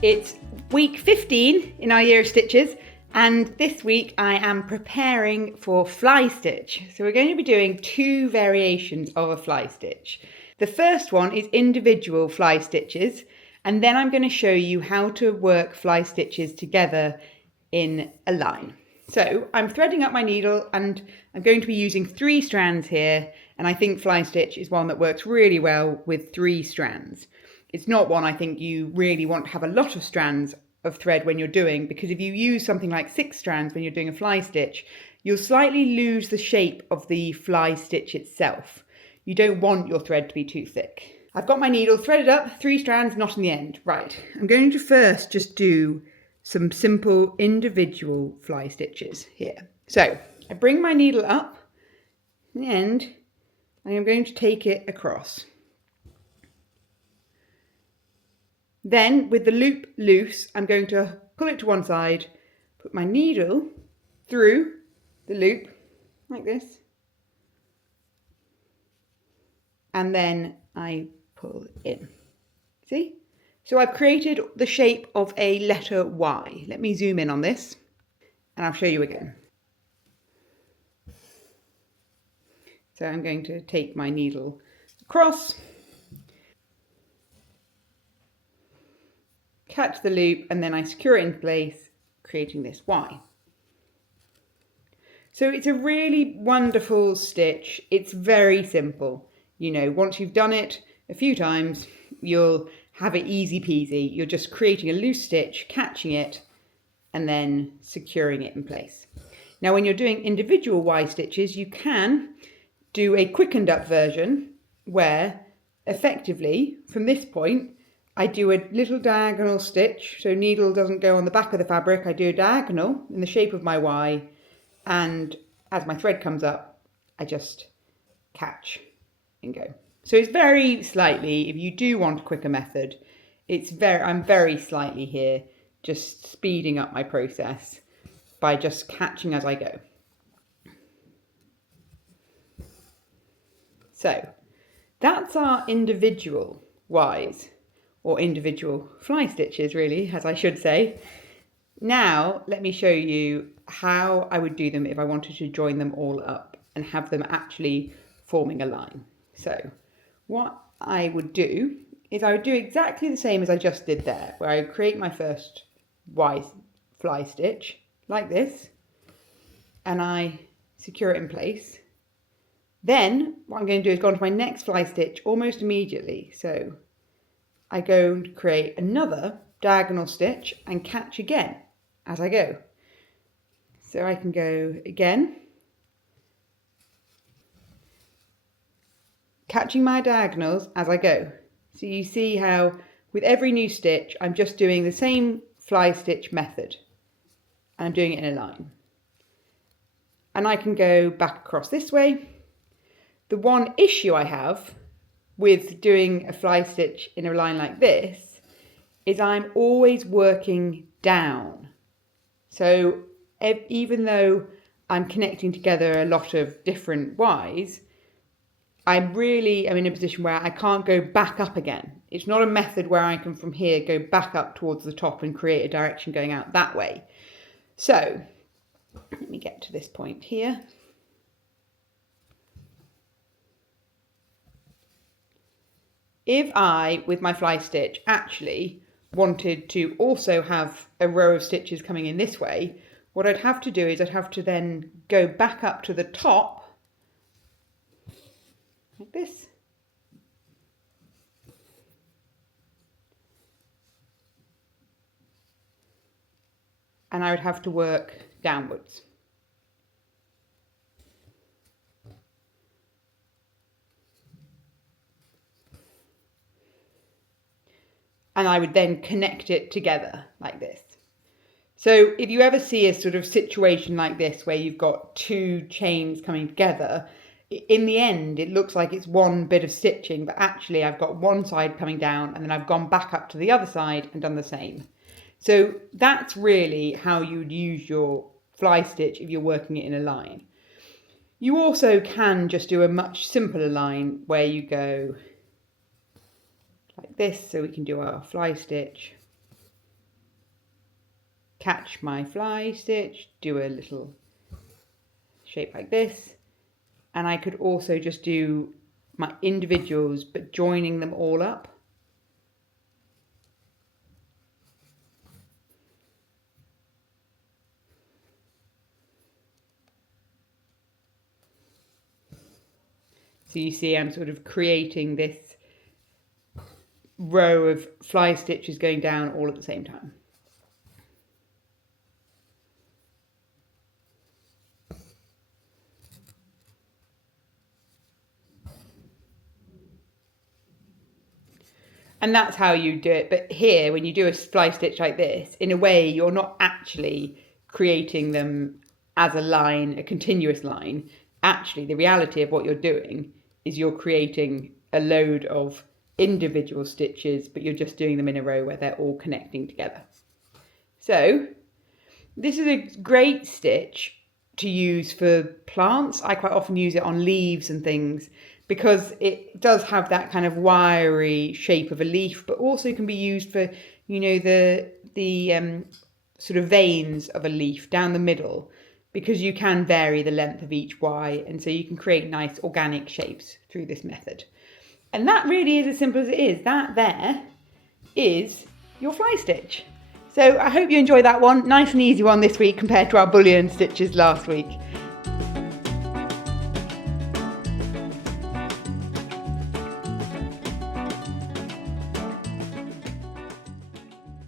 It's week 15 in our year of stitches, and this week I am preparing for fly stitch. So we're going to be doing two variations of a fly stitch. The first one is individual fly stitches, and then I'm going to show you how to work fly stitches together in a line. So I'm threading up my needle and I'm going to be using 3 strands here, and I think fly stitch is one that works really well with 3 strands. It's not one I think you really want to have a lot of strands of thread when you're doing, because if you use something like 6 strands when you're doing a fly stitch, you'll slightly lose the shape of the fly stitch itself. You don't want your thread to be too thick. I've got my needle threaded up, 3 strands, knot in the end. Right, I'm going to first just do some simple individual fly stitches here. So I bring my needle up in the end, and I'm going to take it across. Then with the loop loose, I'm going to pull it to one side, put my needle through the loop like this, and then I pull in. See? So I've created the shape of a letter Y. Let me zoom in on this and I'll show you again. So I'm going to take my needle across, catch the loop, and then I secure it in place, creating this Y. So it's a really wonderful stitch. It's very simple. You know, once you've done it a few times, you'll have it easy peasy. You're just creating a loose stitch, catching it, and then securing it in place. Now, when you're doing individual Y stitches, you can do a quickened up version where effectively from this point, I do a little diagonal stitch. So needle doesn't go on the back of the fabric. I do a diagonal in the shape of my Y, and as my thread comes up, I just catch and go. So it's very slightly, if you do want a quicker method, I'm very slightly here, just speeding up my process by just catching as I go. So that's our individual Ys, or individual fly stitches really, as I should say. Now let me show you how I would do them if I wanted to join them all up and have them actually forming a line. So what I would do is I would do exactly the same as I just did there, where I create my first Y fly stitch like this, and I secure it in place. Then what I'm going to do is go on to my next fly stitch almost immediately. So I go and create another diagonal stitch and catch again as I go. So I can go again, catching my diagonals as I go. So you see how with every new stitch, I'm just doing the same fly stitch method, and I'm doing it in a line. And I can go back across this way. The one issue I have with doing a fly stitch in a line like this is I'm always working down. So even though I'm connecting together a lot of different Ys, I'm in a position where I can't go back up again. It's not a method where I can from here go back up towards the top and create a direction going out that way. So let me get to this point here. If I, with my fly stitch, actually wanted to also have a row of stitches coming in this way, what I'd have to do is I'd have to then go back up to the top like this. And I would have to work downwards. And I would then connect it together like this. So if you ever see a sort of situation like this where you've got 2 chains coming together, in the end it looks like it's one bit of stitching, but actually I've got one side coming down and then I've gone back up to the other side and done the same. So that's really how you'd use your fly stitch if you're working it in a line. You also can just do a much simpler line where you go like this, so we can do our fly stitch catch my fly stitch, do a little shape like this, and I could also just do my individuals but joining them all up. So you see I'm sort of creating this row of fly stitches going down all at the same time. And that's how you do it. But here, when you do a fly stitch like this, in a way, you're not actually creating them as a line, a continuous line. Actually, the reality of what you're doing is you're creating a load of individual stitches, but you're just doing them in a row where they're all connecting together. So this is a great stitch to use for plants. I quite often use it on leaves and things because it does have that kind of wiry shape of a leaf, but also can be used for, you know, the sort of veins of a leaf down the middle, because you can vary the length of each Y, and so you can create nice organic shapes through this method. And that really is as simple as it is. That there is your fly stitch. So I hope you enjoyed that one. Nice and easy one this week compared to our bullion stitches last week.